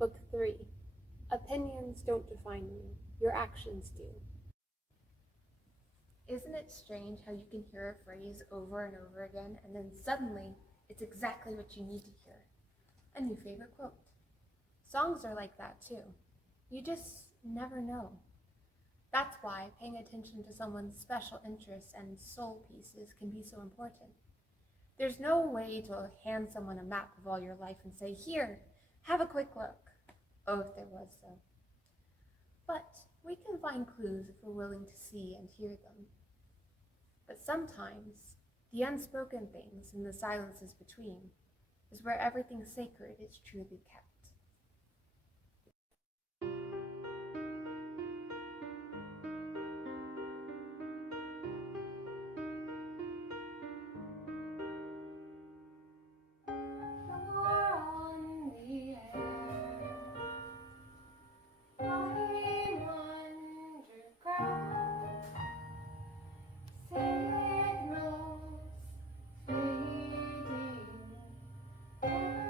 Book 3. Opinions don't define you, your actions do. Isn't it strange how you can hear a phrase over and over again, and then suddenly it's exactly what you need to hear? A new favorite quote. Songs are like that too. You just never know. That's why paying attention to someone's special interests and soul pieces can be so important. There's no way to hand someone a map of all your life and say, "Here, have a quick look." Oh, if there was, though. But we can find clues if we're willing to see and hear them. But sometimes, the unspoken things and the silences between is where everything sacred is truly kept. You're on the air. I'm underground. Signals fading. And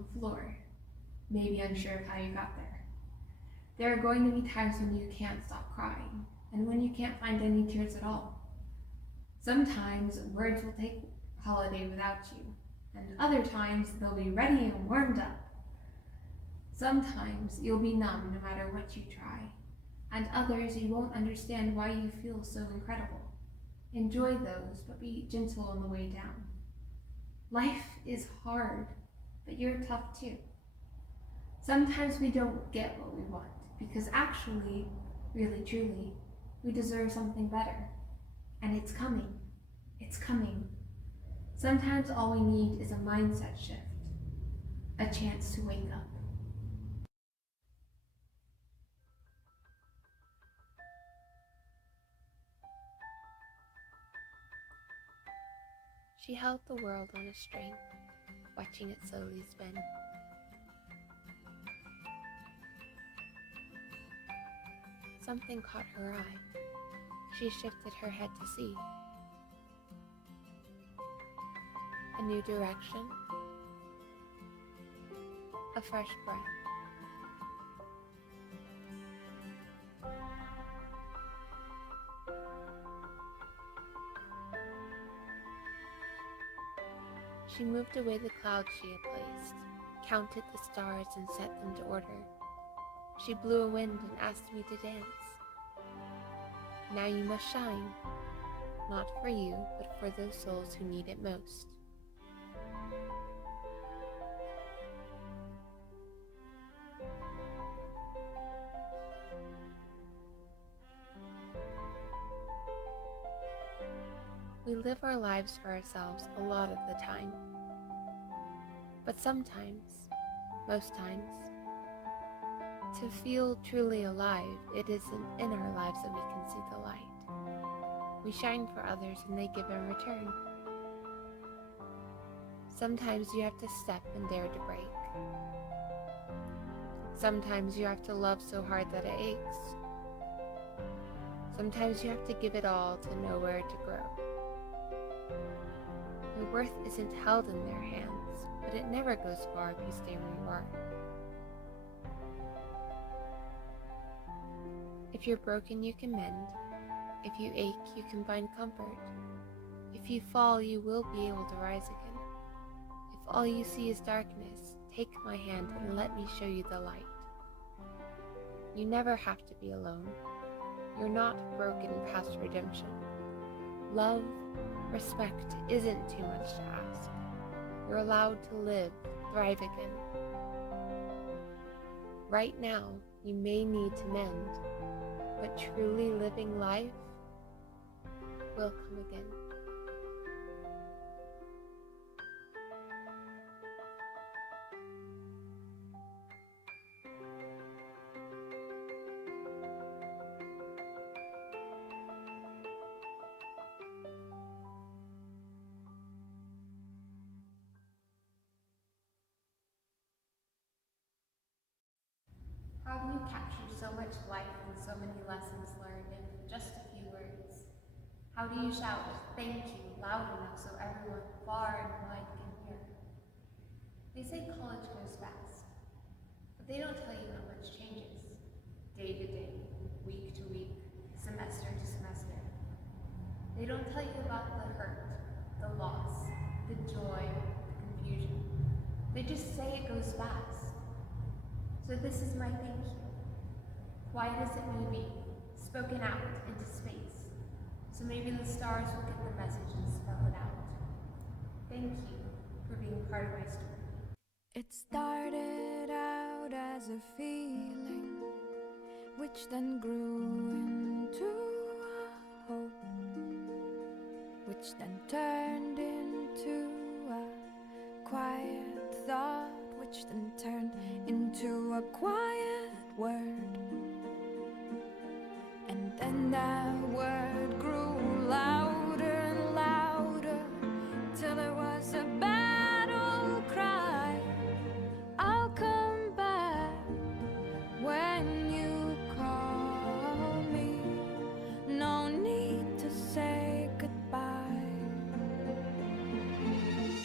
the floor, maybe unsure of how you got there. There are going to be times when you can't stop crying, and when you can't find any tears at all. Sometimes words will take holiday without you, and other times they'll be ready and warmed up. Sometimes you'll be numb no matter what you try, and others you won't understand why you feel so incredible. Enjoy those, but be gentle on the way down. Life is hard, but you're tough too. Sometimes we don't get what we want, because actually, really truly, we deserve something better. And it's coming. It's coming. Sometimes all we need is a mindset shift, a chance to wake up. She held the world on a string, watching it slowly spin. Something caught her eye. She shifted her head to see. A new direction, a fresh breath. She moved away the clouds she had placed, counted the stars and set them to order. She blew a wind and asked me to dance. Now you must shine, not for you, but for those souls who need it most. We live our lives for ourselves a lot of the time. But sometimes, most times, to feel truly alive, it isn't in our lives that we can see the light. We shine for others and they give in return. Sometimes you have to step and dare to break. Sometimes you have to love so hard that it aches. Sometimes you have to give it all to know where to grow. Your worth isn't held in their hands, but it never goes far if you stay where you are. If you're broken, you can mend. If you ache, you can find comfort. If you fall, you will be able to rise again. If all you see is darkness, take my hand and let me show you the light. You never have to be alone. You're not broken past redemption. Love, respect isn't too much to ask. You're allowed to live, thrive again. Right now, you may need to mend, but truly living life will come again. How do you capture so much life and so many lessons learned in just a few words? How do you shout "thank you" loud enough so everyone far and wide can hear? They say college goes fast, but they don't tell you how much changes, day to day, week to week, semester to semester. They don't tell you about the hurt, the loss, the joy, the confusion. They just say it goes fast. So this is my thank you. Quiet as it may be, spoken out into space. So maybe the stars will get the message and spell it out. Thank you for being part of my story. It started out as a feeling, which then grew into a hope, which then turned into a quiet thought, which then turned into a quiet word. And then that word grew louder and louder, till it was a battle cry. I'll come back when you call me. No need to say goodbye.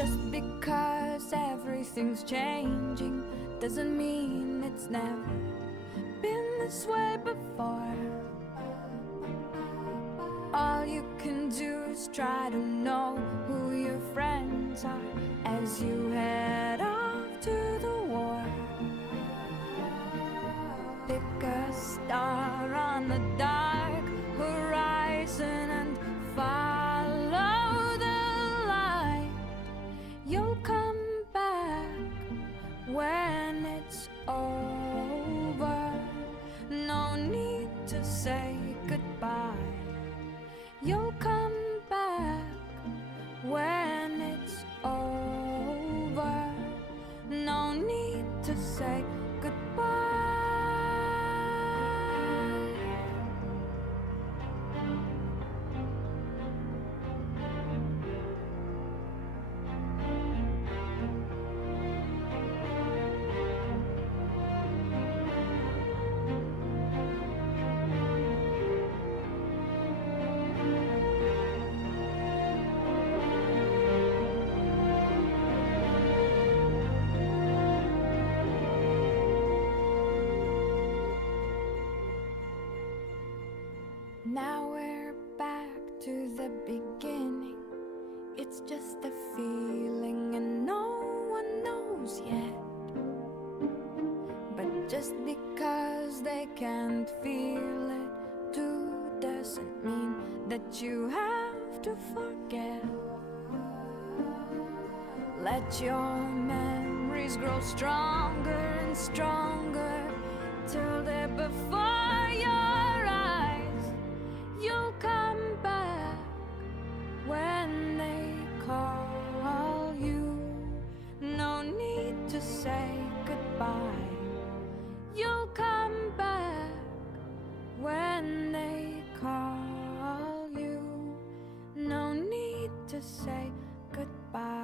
Just because everything's changing doesn't mean it's never been this way before. All you can do is try to know who your friends are as you head off to the war. Pick a star on the dark horizon and follow the light. You'll come back when it's over. No need to say goodbye. You'll come back when it's over. No need to say goodbye. Now we're back to the beginning. It's just a feeling and no one knows yet. But just because they can't feel it too doesn't mean that you have to forget. Let your memories grow stronger and stronger till they're before your eyes. You'll come back when they call you. No need to say goodbye. You'll come back when they call you. No need to say goodbye.